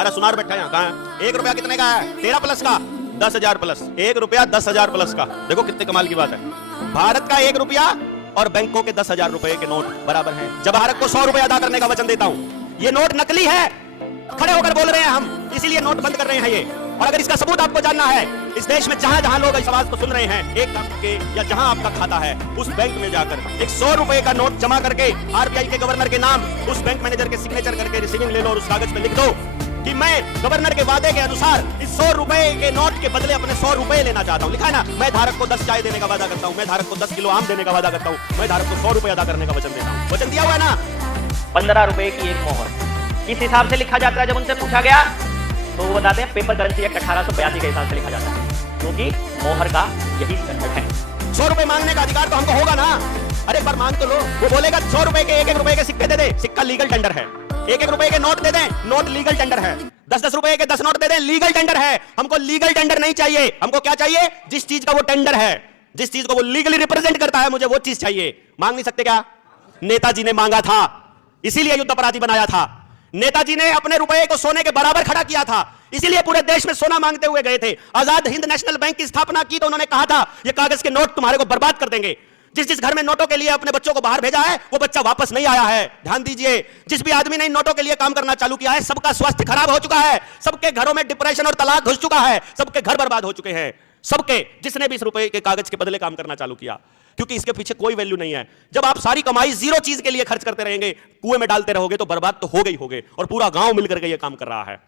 अरे सुनार बैठा है कहाँ है? 1 रुपया कितने का है? 13 प्लस का 10,000 प्लस 1 रुपया 10,000 प्लस का। देखो कितने कमाल की बात है। भारत का 1 रुपया और बैंकों के 10,000 रुपए के नोट बराबर हैं। जब भारत को 100 रुपए अदा करने का वचन देता हूं, ये नोट नकली है, खड़े होकर बोल रहे हैं हम, इसीलिए नोट बंद कर रहे हैं ये। और अगर इसका सबूत आपको जानना है, इस देश में जहां जहां लोग इस आवाज को सुन रहे हैं, एक के या जहां आपका खाता है उस बैंक में जाकर एक 100 रुपए का नोट जमा करके आरबीआई के गवर्नर के नाम उस बैंक मैनेजर के सिग्नेचर करके रिसीविंग ले लो और उस कागज पे लिख दो कि मैं गवर्नर के वादे के अनुसार इस 100 रुपए के नोट के बदले अपने 100 रुपए लेना चाहता हूं। लिखा है ना, मैं धारक को 10 चाय देने का वादा करता हूं, मैं धारक को 10 किलो आम देने का वादा करता हूं, मैं धारक को 100 रुपए अदा करने का वचन देता हूं। वचन दिया हुआ है ना। 15 रुपए की एक मोहर किस हिसाब से लिखा जाता है? जब उनसे पूछा गया तो वो बताते हैं पेपर करेंसी एक्ट 1882 के हिसाब से लिखा जाता है, क्योंकि मोहर का यही स्टैंडर्ड है। 100 रुपए मांगने का अधिकार तो हमको होगा ना। अरे एक बार मांग तो लो। वो बोलेगा 100 रुपए के 1-1 रुपए के सिक्के दे दे, सिक्का लीगल टेंडर है। 1-1 रुपए के नोट दे दें, नोट लीगल टेंडर है। 10-10 रुपए के 10 नोट दे दें, लीगल टेंडर है। हमको लीगल टेंडर नहीं चाहिए, हमको क्या चाहिए? जिस चीज का वो टेंडर है, जिस चीज को वो लीगली रिप्रेजेंट करता है, मुझे वो चीज चाहिए। मांग नहीं सकते क्या? नेताजी ने मांगा था, इसीलिए युद्ध अपराधी बनाया था। नेताजी ने अपने रुपए को सोने के बराबर खड़ा किया था, इसीलिए पूरे देश में सोना मांगते हुए गए थे। आजाद हिंद नेशनल बैंक की स्थापना की तो उन्होंने कहा था ये कागज के नोट तुम्हारे को बर्बाद कर देंगे। जिस जिस घर में नोटों के लिए अपने बच्चों को बाहर भेजा है, वो बच्चा वापस नहीं आया है। ध्यान दीजिए, जिस भी आदमी ने इन नोटों के लिए काम करना चालू किया है, सबका स्वास्थ्य खराब हो चुका है, सबके घरों में डिप्रेशन और तलाक घुस चुका है, सबके घर बर्बाद हो चुके हैं, सबके, जिसने भी इस रुपए के कागज के बदले काम करना चालू किया, क्योंकि इसके पीछे कोई वैल्यू नहीं है। जब आप सारी कमाई जीरो चीज के लिए खर्च करते रहेंगे, कुएं में डालते रहोगे, तो बर्बाद तो हो गई होगे, और पूरा गांव मिलकर के ये काम कर रहा है।